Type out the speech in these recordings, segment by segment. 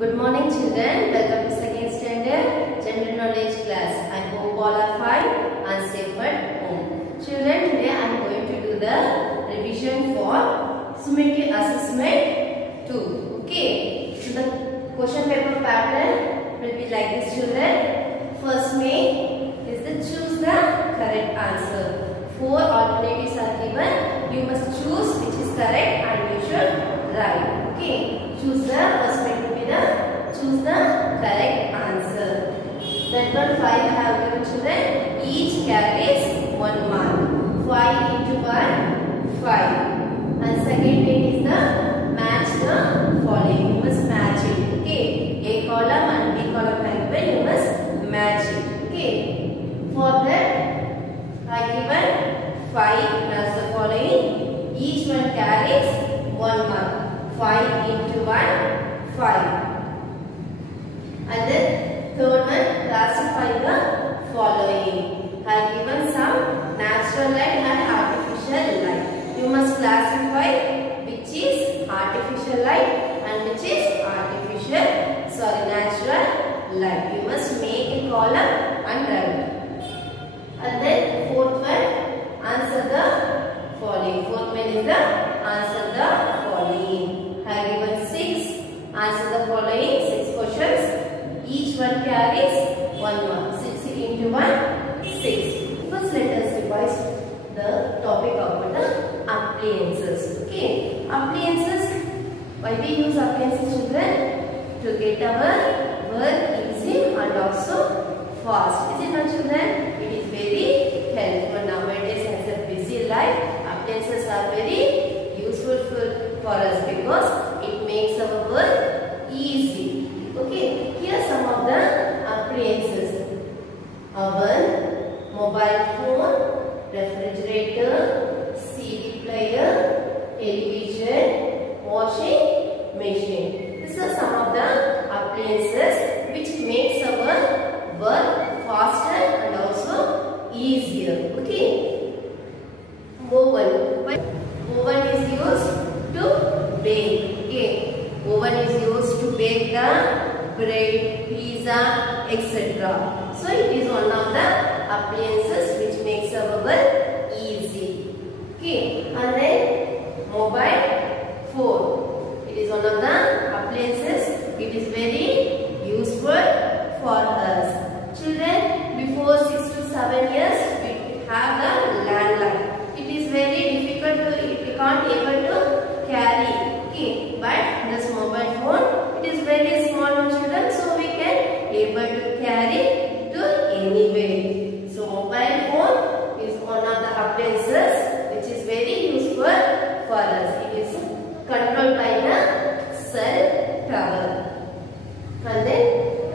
Good morning children, welcome to second standard general knowledge class. I hope all are fine and safe at home. Children, today I am going to do the revision for summative assessment 2. Okay, so the question paper pattern will be like this children. First main is the choose the correct answer. 4 alternatives are given. You must choose which is correct and you should write. Okay, choose the first main will be the choose the correct answer. That one 5 have given children. Each carries 1 mark. 5 into 1, 5. And second thing is the match the following. You must match it. Okay, A column and B column have given. You must match it. Okay. For that, I given 5 match the following. Each one carries 1 mark. 5 into 1, 5. And then third one, classify the following. I have given some natural light and artificial light. You must classify which is artificial light and which is natural light. You must make a column and write. And then fourth one, answer the following. Fourth one is the answer the following. I have given 6. Answer the following 6 questions. Each one carries 1 mark. 6 into 1, 6. First let us revise the topic about the appliances. Okay, appliances. Why we use appliances children? To get our work easy and also fast. Is it not children? It is very helpful nowadays as a busy life. Appliances are very useful for us because it makes our work easy. Okay, here some of the appliances: oven, mobile phone, refrigerator, CD player, television, washing machine. These are some of the appliances which makes our work faster and also easier. Okay, oven. Oven is used to bake. Okay, oven is used to bake the bread, pizza, etc. So it is one of the appliances which makes our work easy. Okay, and then mobile phone. It is one of the appliances. It is very useful for us. Children, before 6 to 7 years, we have the landline. It is very difficult to, we can't able to carry. Okay, but this mobile phone, it is very small children, so we can able to carry to anywhere. So mobile phone is one of the appliances which is very useful for us. It is controlled by the cell tower. And then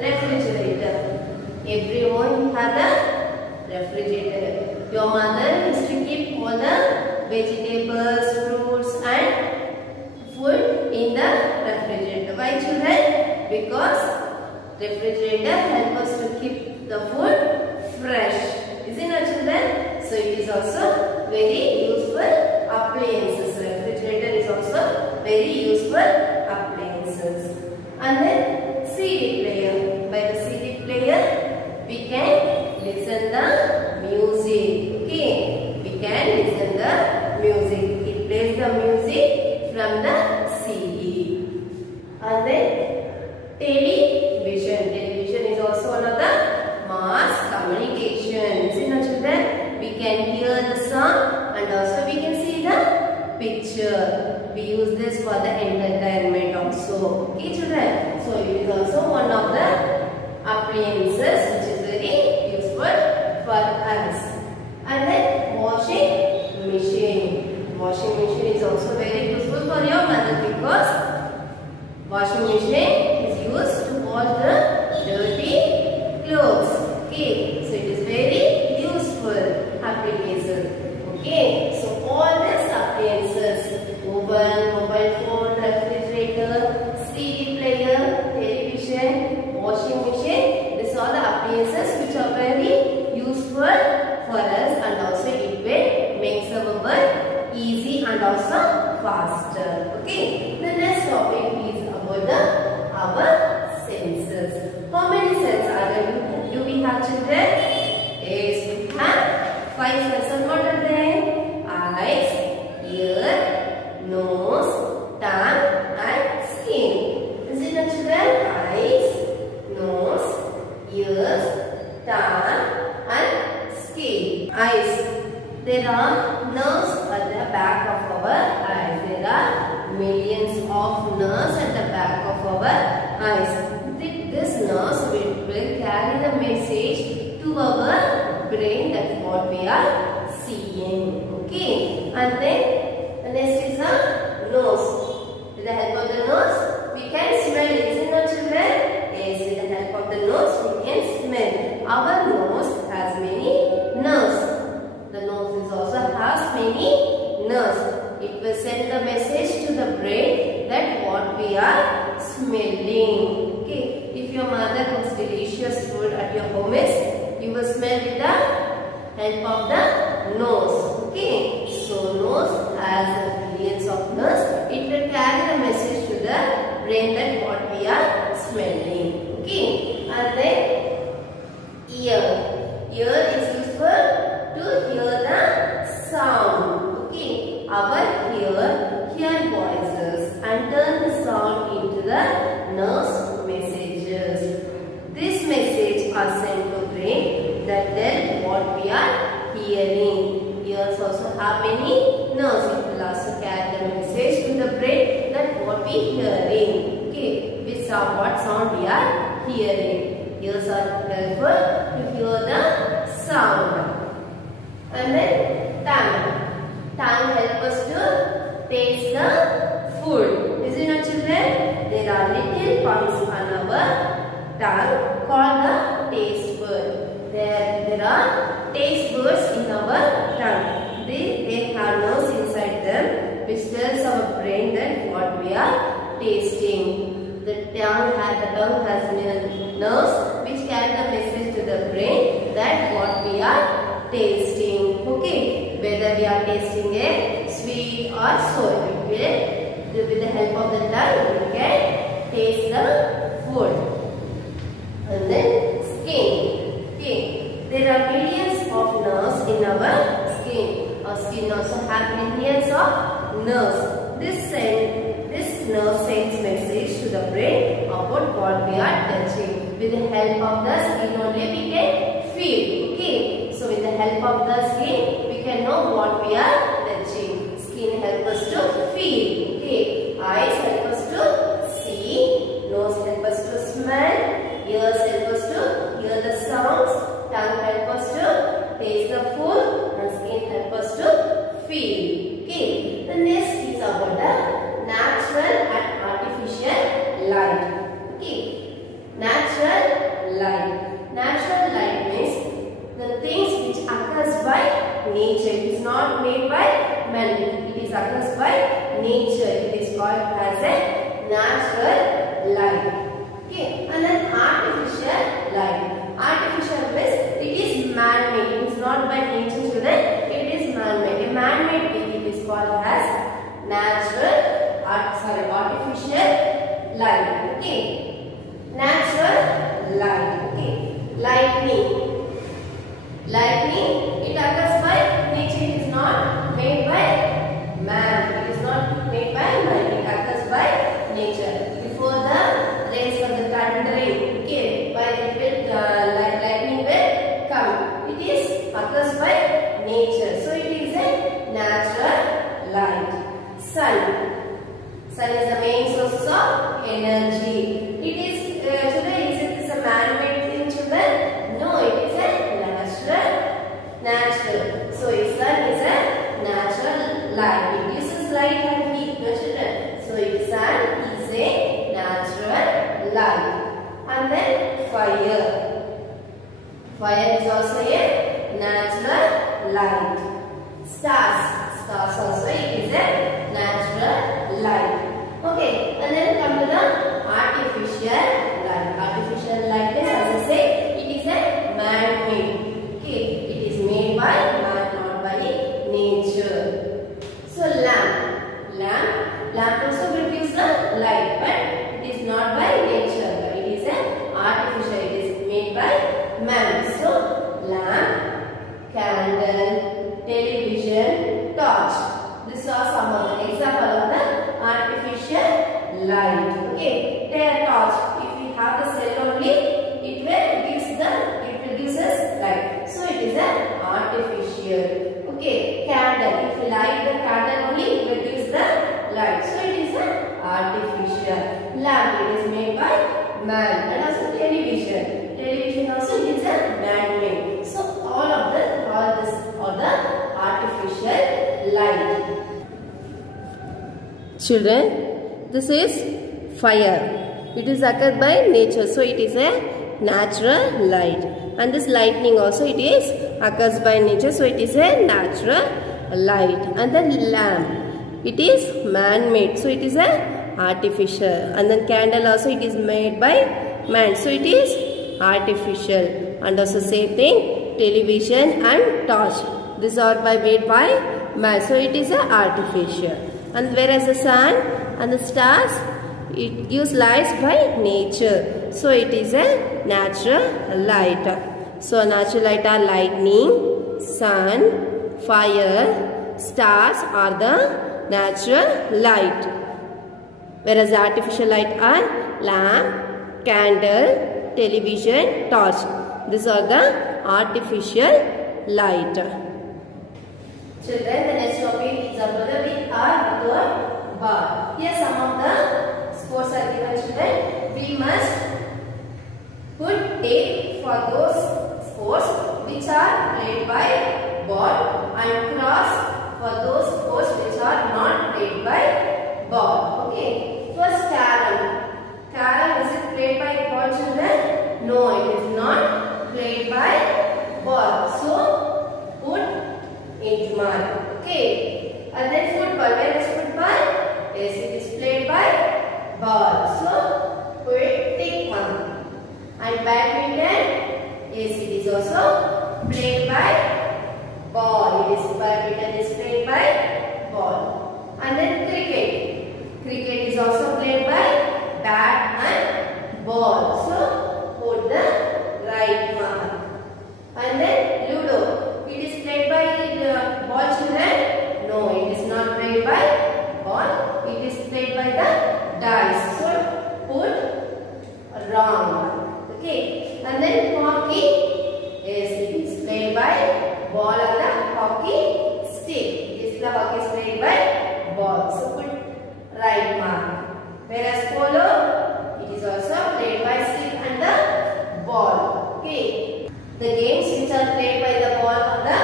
refrigerator. Everyone has a refrigerator. Your mother used to keep all the vegetables, fruits and food in the refrigerator. Why children? Because refrigerator helps us to keep the food fresh. Isn't it children? So it is also very useful appliances. Refrigerator is also very useful appliances. And then CD player. By the CD player we can listen the music. Okay, we can listen the music. It plays the music from the CD. And then television. Television is also one of the mass communication. See now children, we can hear the song and also we can see the picture. We use this for the entertainment also. Okay children, so it is also one of the appliances which is very useful for us. And then washing machine. Washing machine is also very useful for your mother because washing machine is used to wash the dirty clothes. Okay, so it is very useful application. Okay, so all these appliances: oven, mobile phone, refrigerator, CD player, television, washing machine. These are the appliances which are very useful for us and also it will makes our work easy and also faster. Okay, the next topic is about our have children? Yes, we have 5 senses. What are they? Eyes, ear, nose, tongue and skin. Is it not children? Eyes, nose, ears, tongue and skin. Eyes. There are nerves at the back of our eyes. There are millions of nerves at the back of our eyes. This nerves will carry the message to our brain. That's what we are seeing. Okay. And then the next is the nose. With the help of the nose, we can smell. Isn't it, children? Yes. With the help of the nose, we can smell. Our nose has many nerves. The nose also has many nerves. It will send the message to the brain that what we are smelling. Okay. If your mother cooks delicious food at your home, you will smell with the help of the nose. Okay. So nose has millions of nerves. It will carry the message to the brain that what we are smelling. Okay. And then ear. Ear is useful to hear the sound. Okay. Our hear voices and turn the sound into the nerves messages. This message are sent to brain that tell what we are hearing. Ears also have many nerves. It will also carry the message to the brain that what we hearing. Okay. With what sound we are hearing. Ears are helpful to hear the sound. And then tongue. Tongue helps us to taste the food. Is it not, children? There are little pumps on our tongue called the taste bud. There are taste buds in our tongue. They have nerves inside them which tells our brain that what we are tasting. The tongue has nerves which carry the message to the brain that what we are tasting. Okay. Whether we are tasting a sweet or sour, with the help of the tongue, we can taste the food. And then skin. Okay. There are millions of nerves in our skin. Our skin also has millions of nerves. This nerve sends message to the brain about what we are touching. With the help of the skin only we can feel. Okay. So with the help of the skin, we can know what we are touching. Skin helps us to feel. Okay. Eyes help us to see. Nose help us to smell. Ears help us to hear the sounds. Tongue help us to taste the food. And skin help us to feel. Okay. The next is about the natural and artificial light. Okay. Natural light. Natural light means the things which occurs by nature. It is not made by man. It is occurs by nature. It is called as a natural light. Okay. And then artificial light. Artificial means it is man-made. It is not by nature, children. It is man-made. A man-made thing it is called as artificial light. Okay. Natural light. Okay. Lightning. Lightning, it occurs by nature. It is not made by man. It is not made by man. It occurs by nature. Before the rays of the thundering, okay, lightning will come. It is occurs by nature. So it is a natural light. Sun. Sun is the main source of energy. It is children. Is it a man-made thing, children? No, it is a natural. So sun is a natural light. It gives us light and heat, no, children. So sun is a natural light. And then fire. Fire is also a natural light. Stars. Stars also it is a natural light. Okay. And then come to the artificial light. Artificial light is, as I say, it is a man-made. Okay, it is made by man, not by nature. So lamp also produces the light, but it is not by nature. But it is an artificial. It is made by man. man. And also television. Television also is a man-made. So all this are the artificial light. Children, this is fire. It is occurred by nature, so it is a natural light. And this lightning also it is occurs by nature, so it is a natural light. And then lamp, it is man-made, so it is a artificial. And then candle also it is made by man, so it is artificial. And also same thing, television and torch, these are made by man, so it is a artificial. And whereas the sun and the stars, it gives lights by nature, so it is a natural light. So natural light are lightning, sun, fire, stars are the natural light. Whereas the artificial light are lamp, candle, television, torch. These are the artificial light. Children, the next topic is about the with or without ball. Here some of the sports are given, children. We must put tape for those sports which are played by ball and cross for those sports which are not played by ball. Okay. First, carom. Carom, is it played by ball, children? No, it is not played by ball. So put into mark. Okay. And then football. Where is football? Yes, it is played by ball. So put tick mark. And badminton, yes, it is also played by ball. Badminton is played by ball. And then cricket. Cricket is also played by bat and ball. So put the right mark. And then Ludo. It is played by ball, children? No, it is not played by ball. It is played by the dice. So put wrong mark. Okay. And then hockey, yes, it is played by ball and the hockey stick. This the hockey is played by ball. So put right mark. Whereas polo, it is also played by stick and the ball. Okay. The games which are played by the ball are the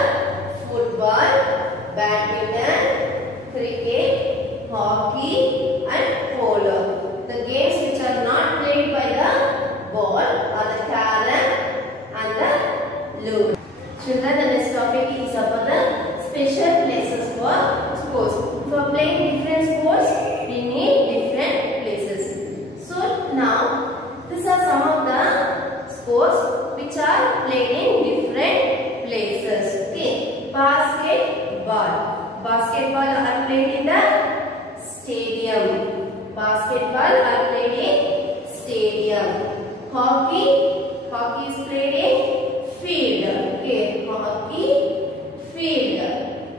football, badminton, cricket, hockey and polo. The games which are not played by the ball are the carom and the ludo. Children, the next topic is about the special places for sports. For playing different sports, we need different places. So now, these are some of the sports which are played in different places. Okay. Basketball. Basketball are played in the stadium. Basketball are played in stadium. Hockey. Hockey is played in field. Okay. Hockey, field.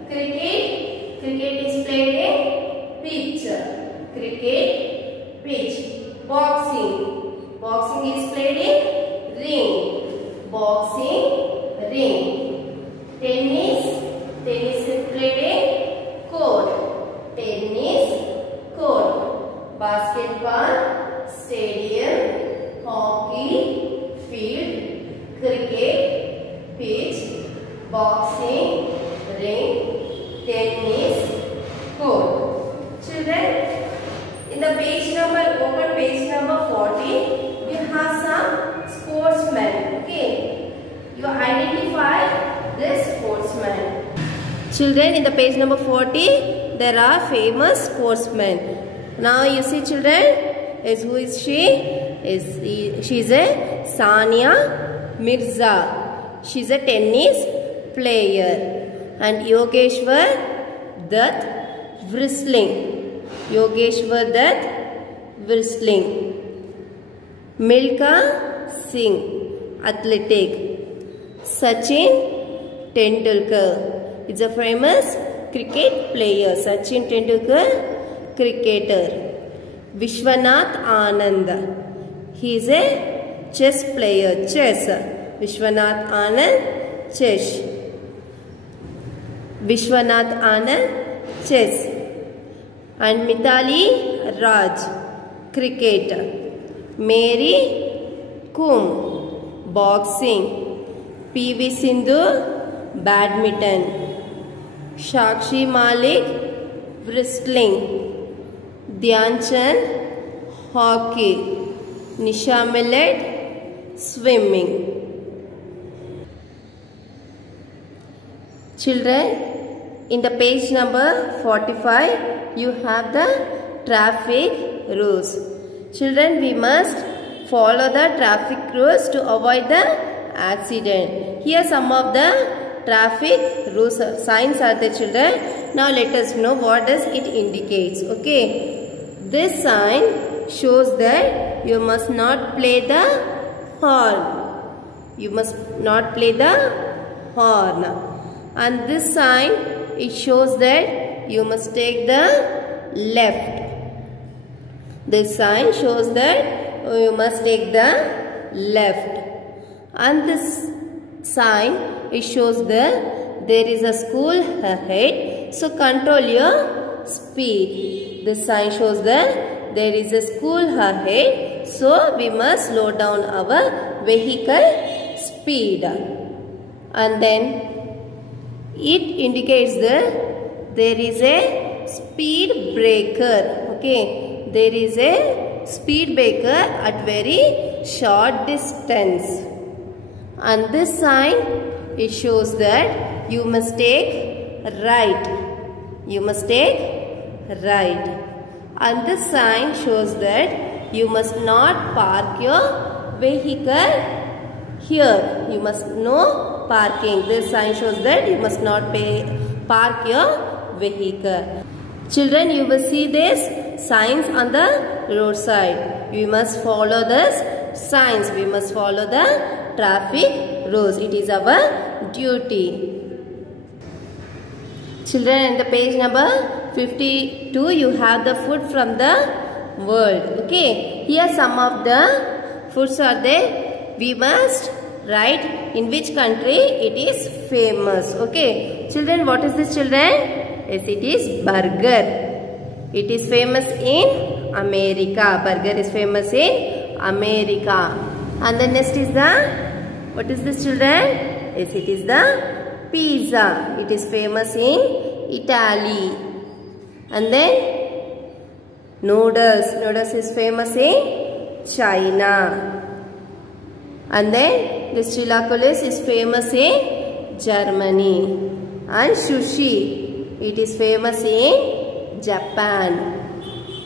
Cricket. Cricket is played in pitch. Cricket, pitch. Boxing. Boxing is played in ring. Boxing, ring. Tennis. Tennis is played in court. Tennis, court. Basketball, stadium. Hockey, field. Cricket, pitch. Boxing, ring. Tennis, court. Children, in the page number, open page number 40, we have some sportsmen. Okay, you identify this sportsman. Children, in the page number 40, there are famous sportsmen. Now you see, children, is who is she? She is a Sania Mirza. She is a tennis player. And Yogeshwar Dutt wrestling. Yogeshwar Dutt wrestling. Milkha Singh athletic. Sachin Tendulkar. It's a famous cricket player. Sachin Tendulkar, cricketer. Vishwanath Anand. He is a chess player. Chess. Vishwanath Anand, chess. Vishwanath Anand, chess. And Mithali Raj, cricket. Mary Kom, boxing. PV Sindhu, badminton. Sakshi Malik, wrestling. Dhyan Chand, hockey. Nisha Millet, swimming. Children, in the page number 45, you have the traffic rules. Children, we must follow the traffic rules to avoid the accident. Here some of the traffic rules signs are there, children. Now let us know what does it indicates. Okay, this sign shows that you must not play the horn. You must not play the horn. And this sign, it shows that you must take the left. This sign shows that you must take the left. And this sign, it shows that there is a school ahead, so control your speed. This sign shows that there is a school ahead, so we must slow down our vehicle speed. And then it indicates that there is a speed breaker. Okay, there is a speed breaker at very short distance. And this sign, it shows that you must take right. You must take right. And this sign shows that you must not park your vehicle here. You must no parking. This sign shows that you must not park your vehicle. Children, you will see these signs on the roadside. We must follow these signs. We must follow the traffic rules. It is our duty. Children, in the page number 52, you have the food from the world. Okay, here some of the foods are there. We must write in which country it is famous. Okay, children, what is this, children? Yes, it is burger. It is famous in America. Burger is famous in America. And the next is the, what is this, children? Yes, it is the pizza. It is famous in Italy. And then noodles. Noodles is famous in China. And then this chilaquiles is famous in Germany. And sushi, it is famous in Japan.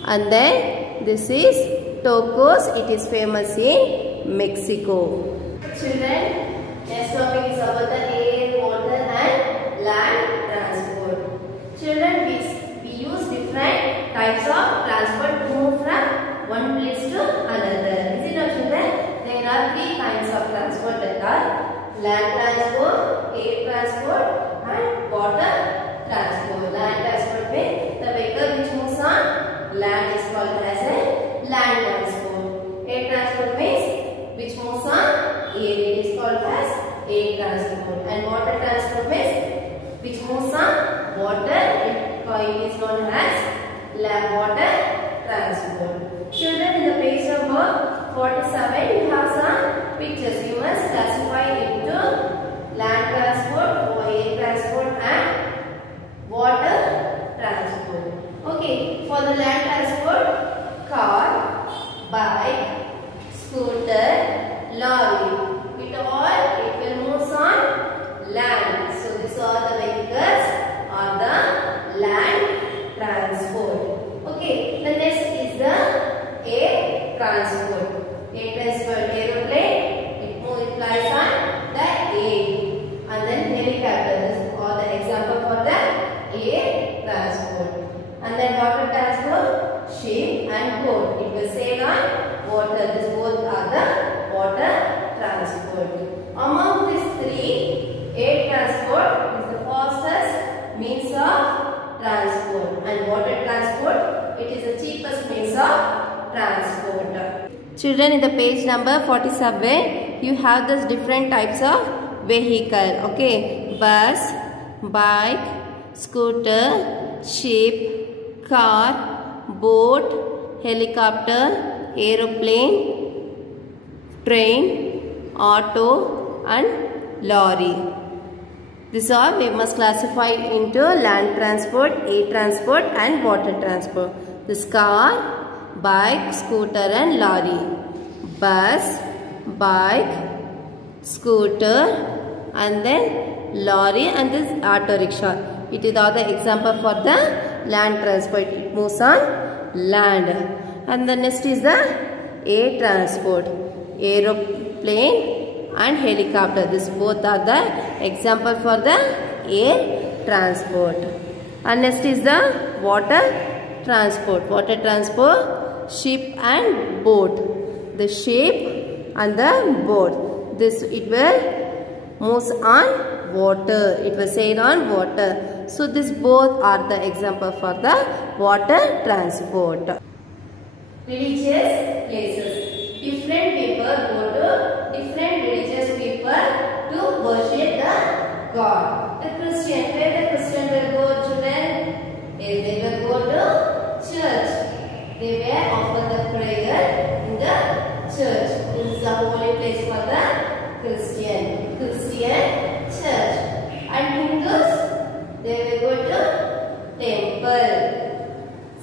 And then this is tacos. It is famous in Mexico. Children, next topic is about the air, water and land transport. Children, we use different types of transport to move from one place to another. Is it not, children? There are three kinds of transport that are land transport, air transport and water transport. Land transport means the vehicle which moves on land is called as a land transport. Air transport means which moves on air, it is called as air transport. And water transport means which moves on water, it is known as land water transport. Children, in the page number 47, you have some pictures. You must classify into land transport, air transport and water transport. Okay, for the land transport, car, bike, scooter, lorry. It will move on land. So these are the vehicles on the land transport. Okay, the next is the air transport. Air transport, aeroplane, it flies on the air. And then helicopter, or the example for the air transport. And then water transport, ship and boat. It will sail on water. These both are the water transport. Among these three, air transport is the fastest means of transport, and water transport, it is the cheapest means of transport. Children, in the page number 47, you have these different types of vehicle. Okay, bus, bike, scooter, ship, car, boat, helicopter, aeroplane, train, auto and lorry. These are we must classify into land transport, air transport and water transport. This car, bike, scooter and lorry. Bus, bike, scooter and then lorry and this auto rickshaw. It is all the example for the land transport. It moves on land. And the next is the air transport. Aeroplane and helicopter. This both are the example for the air transport. And next is the water transport. Water transport, ship and boat. The ship and the boat. This it will moves on water. It will sail on water. So this both are the example for the water transport. Religious places. Different people go to different religious people to worship the God. The Christian, where the Christian will go, children? They will go to church. They will offer the prayer in the church. This is the holy place for the Christian church. And Hindus, they will go to temple.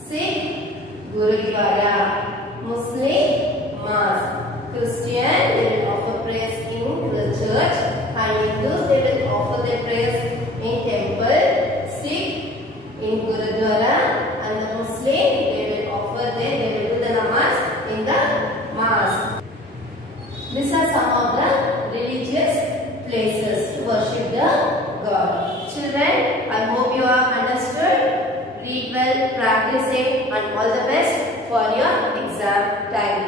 Sikh, Gurudwara. Muslim, mosque. Christian, they will offer prayers in the church. And Hindus, they will offer their prayers in temple. Sikh, in Gurudwara. And the Muslim, they will offer they will do the namaz in the mosque. These are some of the religious places to worship the God. Children, I hope you have understood. Read well, practice it and all the best for your exam time.